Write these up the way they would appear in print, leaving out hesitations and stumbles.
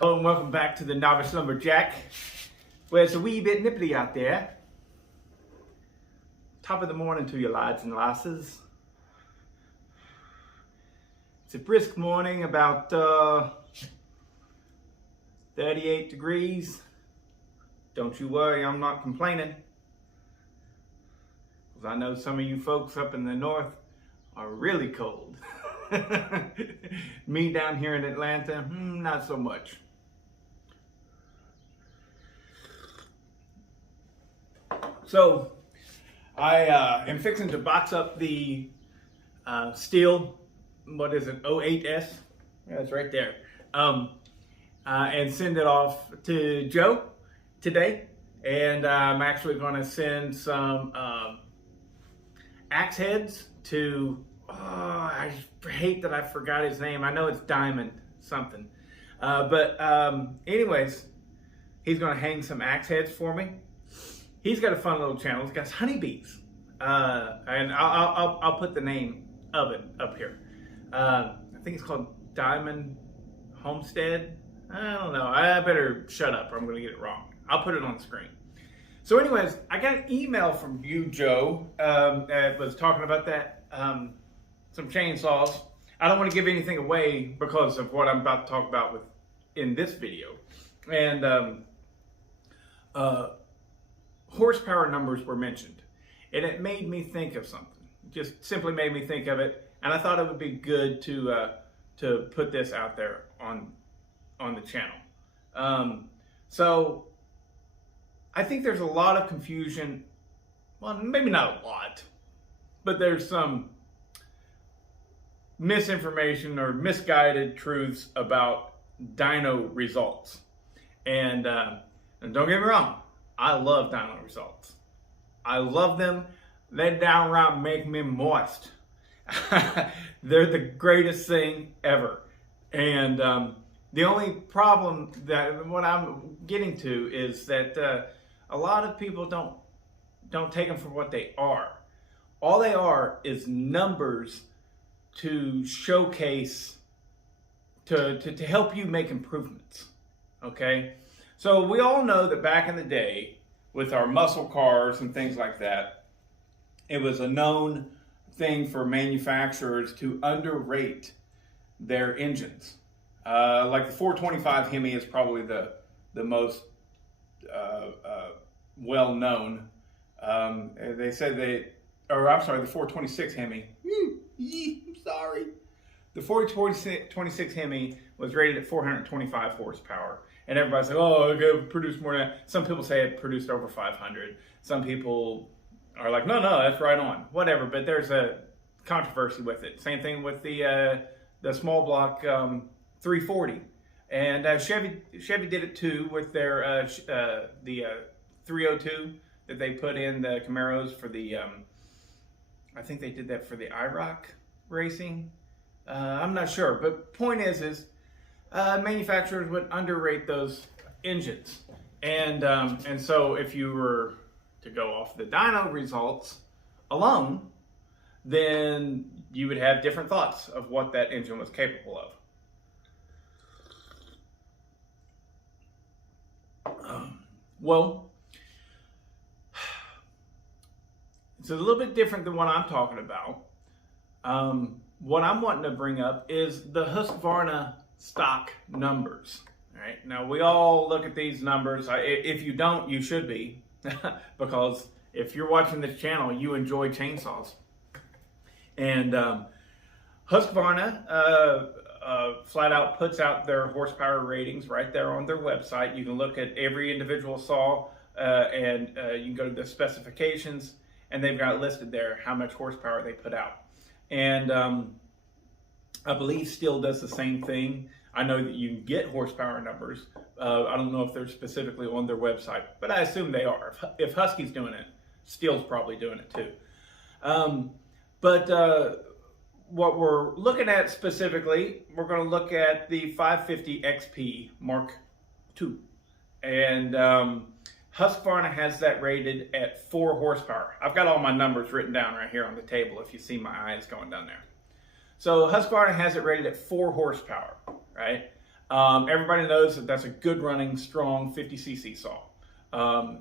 Hello and welcome back to the Novice Lumberjack, where it's a wee bit nipply out there. Top of the morning to you, lads and lasses. It's a brisk morning, about 38 degrees. Don't you worry, I'm not complaining. Because I know some of you folks up in the north are really cold. Me down here in Atlanta, not so much. So, I am fixing to box up the steel, what is it, 08S? Yeah, it's right there. And send it off to Joe today. And I'm actually going to send some axe heads to, I hate that I forgot his name. I know it's Diamond something. Anyways, he's going to hang some axe heads for me. He's got a fun little channel. He's got honeybees, and I'll put the name of it up here. I think it's called Diamond Homestead. I don't know. I better shut up or I'm going to get it wrong. I'll put it on the screen. So anyways, I got an email from you, Joe, that was talking about that, some chainsaws. I don't want to give anything away because of what I'm about to talk about in this video. And horsepower numbers were mentioned, and it made me think of something. Just simply made me think of it, and I thought it would be good to put this out there on the channel. So I think there's a lot of confusion. Well, maybe not a lot, but there's some misinformation or misguided truths about dyno results. And don't get me wrong, I love dyno results. I love them. They downright make me moist. They're the greatest thing ever. And the only problem that what I'm getting to is that a lot of people don't take them for what they are. All they are is numbers to showcase, to help you make improvements. Okay? So we all know that back in the day, with our muscle cars and things like that, it was a known thing for manufacturers to underrate their engines. Like the 425 Hemi is probably the most well known. They said the 426 Hemi. I'm sorry. The 426 Hemi was rated at 425 horsepower. And everybody's like, oh, it could produce more than that. Some people say it produced over 500. Some people are like, no, that's right on. Whatever, but there's a controversy with it. Same thing with the small block 340. And Chevy did it too with their the 302 that they put in the Camaros for the, I think they did that for the IROC racing. I'm not sure, but point is manufacturers would underrate those engines, and so if you were to go off the dyno results alone, then you would have different thoughts of what that engine was capable of. Well, it's a little bit different than what I'm talking about. What I'm wanting to bring up is the Husqvarna stock numbers. All right. Now we all look at these numbers. If you don't, you should be, because if you're watching this channel, you enjoy chainsaws. And Husqvarna flat out puts out their horsepower ratings right there on their website. You can look at every individual saw, and you can go to the specifications, and they've got listed there how much horsepower they put out. And I believe Steel does the same thing. I know that you can get horsepower numbers. I don't know if they're specifically on their website, but I assume they are. If Husky's doing it, Steel's probably doing it too. What we're looking at specifically, we're going to look at the 550 XP Mark II. And Husqvarna has that rated at 4 horsepower. I've got all my numbers written down right here on the table if you see my eyes going down there. So Husqvarna has it rated at 4 horsepower, right? Everybody knows that that's a good running, strong 50cc saw.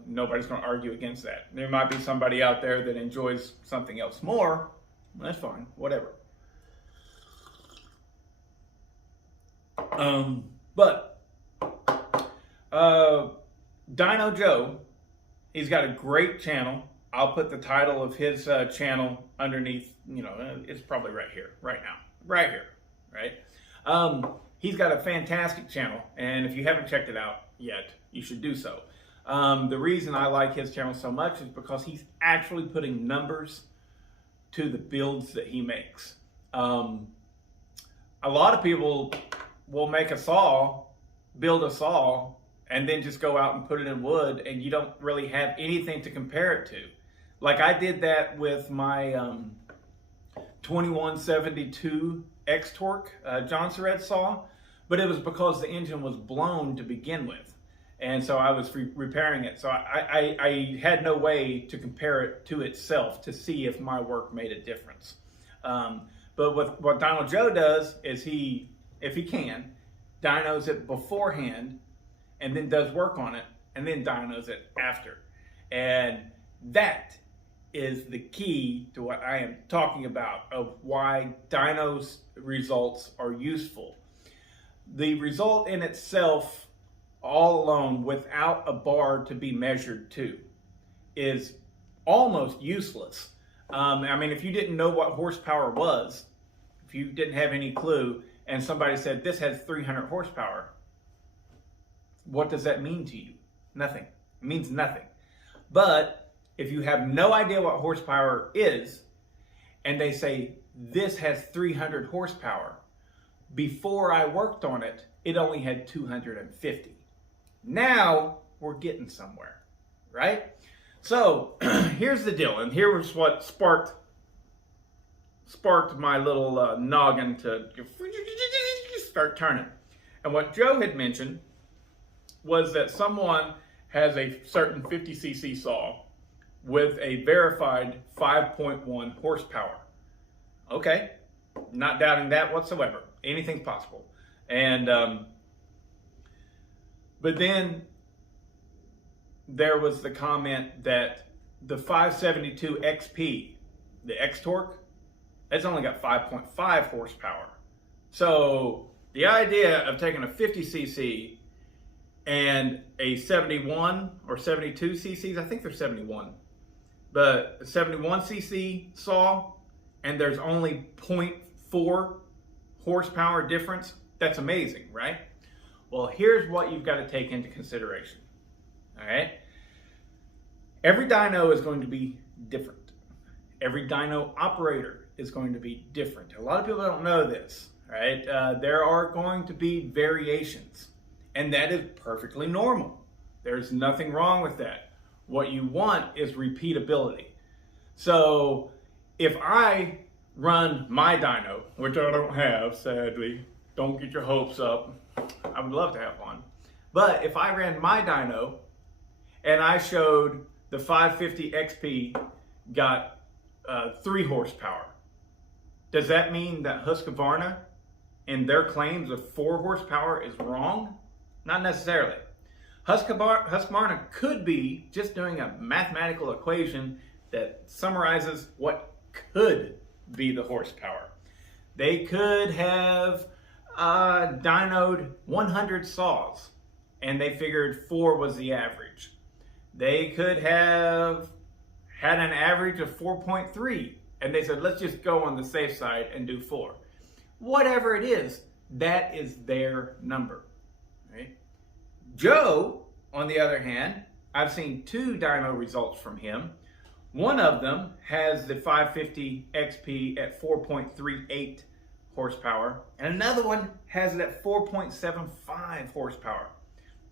Nobody's going to argue against that. There might be somebody out there that enjoys something else more. That's fine, whatever. But Dyno Joe, he's got a great channel. I'll put the title of his channel underneath, it's probably right here, right now, right here, right? He's got a fantastic channel, and if you haven't checked it out yet, you should do so. The reason I like his channel so much is because he's actually putting numbers to the builds that he makes. A lot of people will make a saw, build a saw, and then just go out and put it in wood, and you don't really have anything to compare it to. Like I did that with my 2172 X-Torque John Surratt saw, but it was because the engine was blown to begin with. And so I was repairing it. So I had no way to compare it to itself to see if my work made a difference. But what Dyno Joe does is if he can, dynos it beforehand and then does work on it and then dynos it after. And that is the key to what I am talking about of why dynos results are useful. The result in itself, all alone, without a bar to be measured to, is almost useless. I mean, if you didn't know what horsepower was, if you didn't have any clue, and somebody said, this has 300 horsepower, what does that mean to you? Nothing. It means nothing. But if you have no idea what horsepower is, and they say, this has 300 horsepower, before I worked on it, it only had 250. Now we're getting somewhere, right? So here's the deal, and here was what sparked my little noggin to start turning. And what Joe had mentioned was that someone has a certain 50cc saw with a verified 5.1 horsepower. Okay, not doubting that whatsoever. Anything's possible. And but then there was the comment that the 572 XP, the X-Torque, that's only got 5.5 horsepower. So the idea of taking a 50cc and a 71 or 72 cc's, I think they're 71, but a 71cc saw, and there's only 0.4 horsepower difference, that's amazing, right? Well, here's what you've got to take into consideration, all right? Every dyno is going to be different. Every dyno operator is going to be different. A lot of people don't know this, right? There are going to be variations, and that is perfectly normal. There's nothing wrong with that. What you want is repeatability. So if I run my dyno, which I don't have, sadly, don't get your hopes up. I would love to have one. But if I ran my dyno and I showed the 550 XP got 3 horsepower, does that mean that Husqvarna and their claims of 4 horsepower is wrong? Not necessarily. Husqvarna could be just doing a mathematical equation that summarizes what could be the horsepower. They could have dynoed 100 saws and they figured 4 was the average. They could have had an average of 4.3 and they said, let's just go on the safe side and do 4. Whatever it is, that is their number. Right? Joe, on the other hand, I've seen 2 dyno results from him. One of them has the 550 XP at 4.38 horsepower, and another one has it at 4.75 horsepower.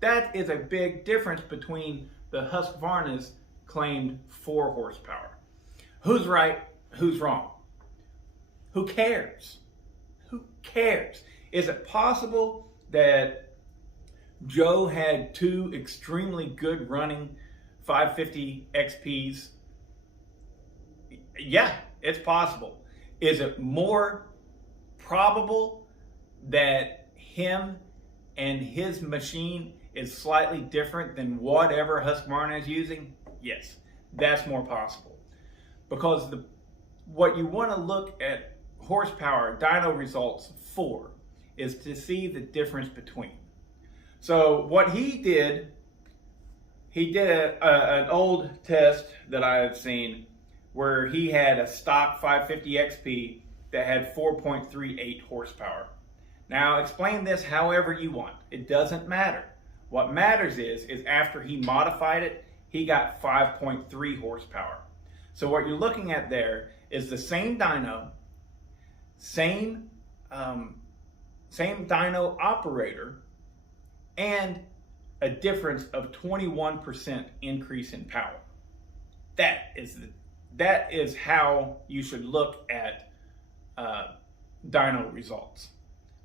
That is a big difference between the Husqvarna's claimed 4 horsepower. Who's right? Who's wrong? Who cares? Who cares? Is it possible that Joe had 2 extremely good running 550 XPs? Yeah, it's possible. Is it more probable that him and his machine is slightly different than whatever Husqvarna is using, yes, that's more possible. Because what you want to look at horsepower dyno results for is to see the difference between. So what he did an old test that I have seen where he had a stock 550 XP that had 4.38 horsepower. Now explain this however you want. It doesn't matter. What matters is after he modified it, he got 5.3 horsepower. So what you're looking at there is the same dyno, same dyno operator, and a difference of 21% increase in power. That is how you should look at dyno results.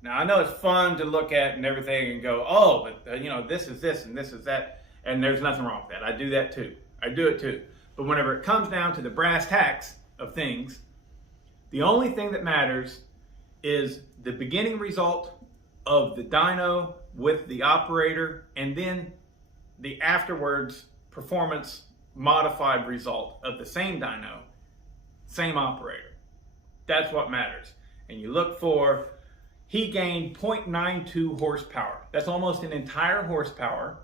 Now I know it's fun to look at and everything and go, oh, but this is this and this is that, and there's nothing wrong with that. I do that too. I do it too. But whenever it comes down to the brass tacks of things, the only thing that matters is the beginning result of the dyno with the operator, and then the afterwards performance modified result of the same dyno, same operator. That's what matters. And you look for, he gained 0.92 horsepower. That's almost an entire horsepower,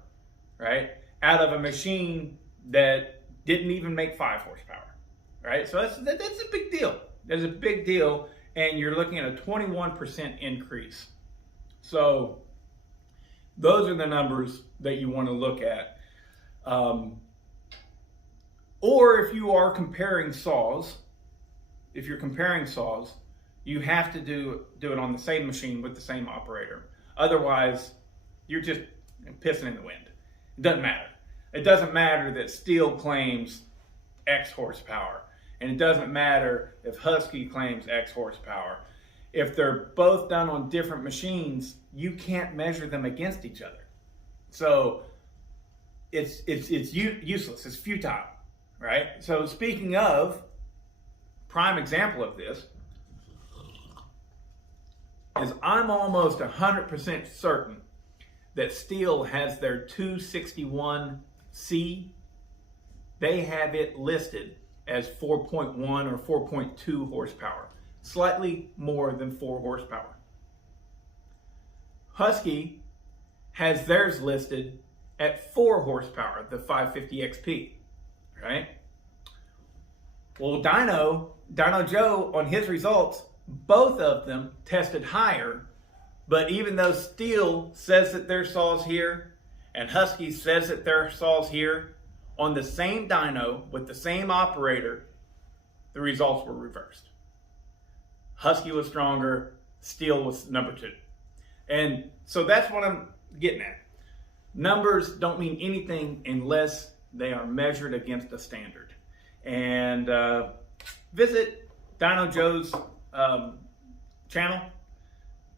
right? Out of a machine that didn't even make 5 horsepower, right? So that's a big deal. That's a big deal, and you're looking at a 21% increase. So those are the numbers that you want to look at. Or if you are comparing saws, you have to do it on the same machine with the same operator. Otherwise, you're just pissing in the wind. It doesn't matter. It doesn't matter that Steel claims X horsepower. And it doesn't matter if Husky claims X horsepower. If they're both done on different machines, you can't measure them against each other. So it's useless. It's futile, right? So speaking of, prime example of this is I'm almost 100% certain that Steel has their 261C. They have it listed as 4.1 or 4.2 horsepower, slightly more than 4 horsepower. Husky has theirs listed at 4 horsepower, the 550 XP, right? Well, Dyno Joe, on his results, both of them tested higher, but even though Steel says that their saw's here and Husky says that their saw's here, on the same dyno with the same operator, the results were reversed. Husky was stronger, Steel was number 2. And so that's what I'm getting at. Numbers don't mean anything unless they are measured against a standard. And visit Dyno Joe's channel.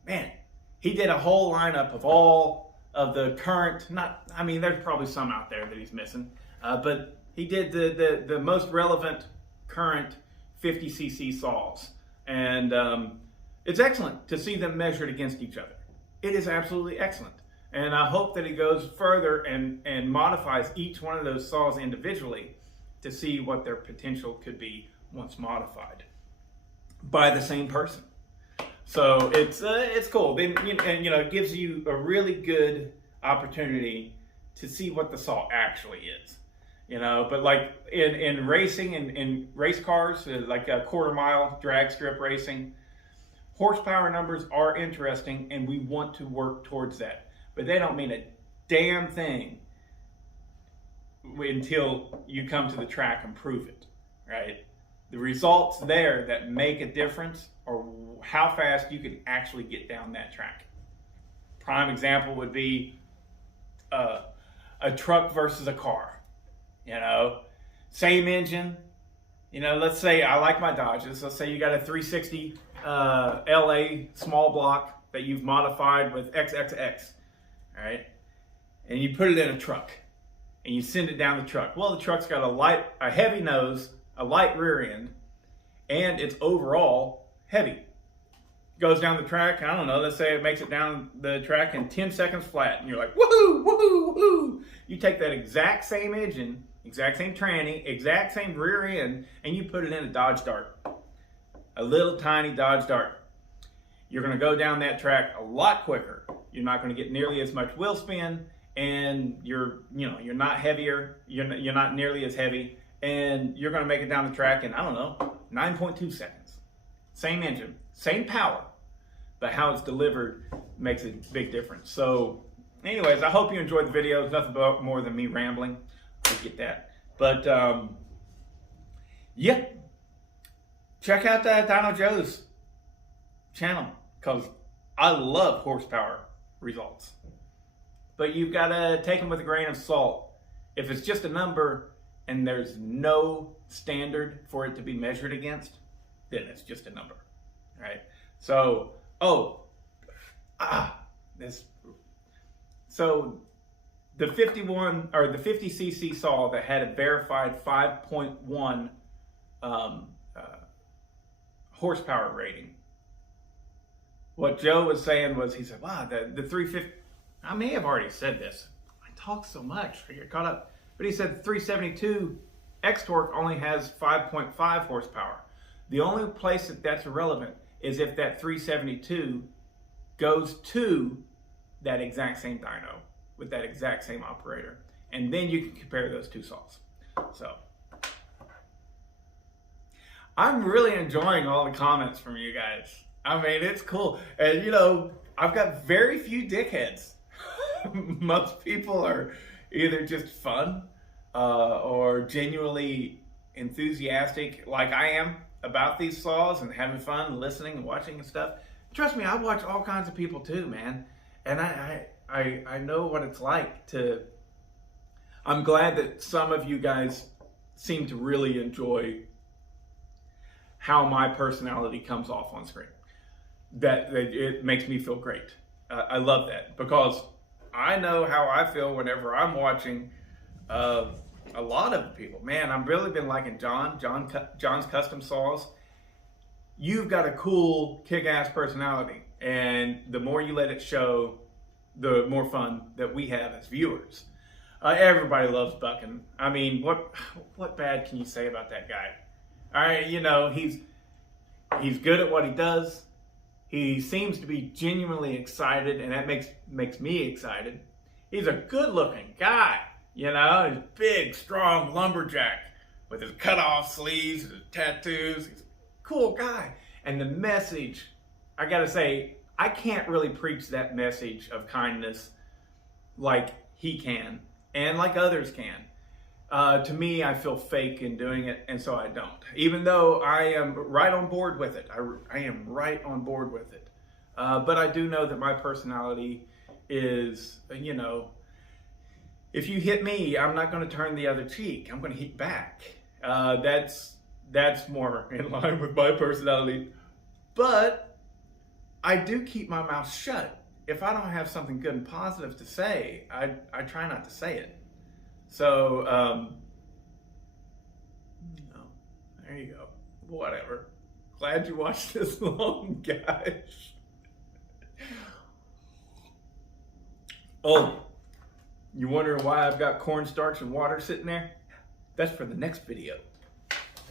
Man, he did a whole lineup of all of the current, there's probably some out there that he's missing, but he did the most relevant current 50cc saws. And it's excellent to see them measured against each other. It is absolutely excellent. And I hope that he goes further and modifies each one of those saws individually to see what their potential could be once modified by the same person. So it's cool. Then it gives you a really good opportunity to see what the saw actually is. But like in racing and in race cars, like a quarter-mile drag strip racing, horsepower numbers are interesting, and we want to work towards that. But they don't mean a damn thing until you come to the track and prove it, right? The results there that make a difference are how fast you can actually get down that track. Prime example would be a truck versus a car. Same engine. Let's say I like my Dodges. Let's say you got a 360 LA small block that you've modified with XXX, all right? And you put it in a truck and you send it down the truck. Well, the truck's got a heavy nose, a light rear end, and it's overall heavy. goes down the track. I don't know. Let's say it makes it down the track in 10 seconds flat, and you're like, woohoo, woohoo, woohoo. You take that exact same engine, exact same tranny, exact same rear end, and you put it in a Dodge Dart, a little tiny Dodge Dart. You're going to go down that track a lot quicker. You're not going to get nearly as much wheel spin, and you're not heavier. You're not nearly as heavy, and you're going to make it down the track in, I don't know, 9.2 seconds. Same engine, same power, but how it's delivered makes a big difference. So anyways, I hope you enjoyed the video. It's nothing but more than me rambling. I get that. But yeah, check out that Dyno Joe's channel, because I love horsepower results. But you've got to take them with a grain of salt. If it's just a number and there's no standard for it to be measured against, then it's just a number, right? So, so the 51 or the 50cc saw that had a verified 5.1 horsepower rating. What Joe was saying was, he said, wow, the 350, I may have already said this. I talk so much, I get caught up. But he said 372 X-Torque only has 5.5 horsepower. The only place that that's irrelevant is if that 372 goes to that exact same dyno with that exact same operator. And then you can compare those two saws. So I'm really enjoying all the comments from you guys. I mean, it's cool. And you know, I've got very few dickheads. Most people are either just fun or genuinely enthusiastic like I am about these saws and having fun listening and watching and stuff. Trust me, I watch all kinds of people too, man. And I know what it's like to, I'm glad that some of you guys seem to really enjoy how my personality comes off on screen. That it makes me feel great. I love that, because I know how I feel whenever I'm watching a lot of people. Man, I've really been liking John's custom saws. You've got a cool, kick-ass personality, and the more you let it show, the more fun that we have as viewers. Everybody loves Buckin. I mean, what bad can you say about that guy? All right, you know, he's good at what he does. He seems to be genuinely excited, and that makes me excited. He's a good-looking guy, you know. He's big, strong lumberjack with his cut-off sleeves, his tattoos. He's a cool guy. And the message, I gotta say, I can't really preach that message of kindness like he can, and like others can. To me, I feel fake in doing it, and so I don't. Even though I am right on board with it. I am right on board with it. But I do know that my personality is, you know, if you hit me, I'm not going to turn the other cheek. I'm going to hit back. That's more in line with my personality. But I do keep my mouth shut. If I don't have something good and positive to say, I try not to say it. So, there you go. Whatever. Glad you watched this long, guys. Oh, you wondering why I've got cornstarch and water sitting there? That's for the next video.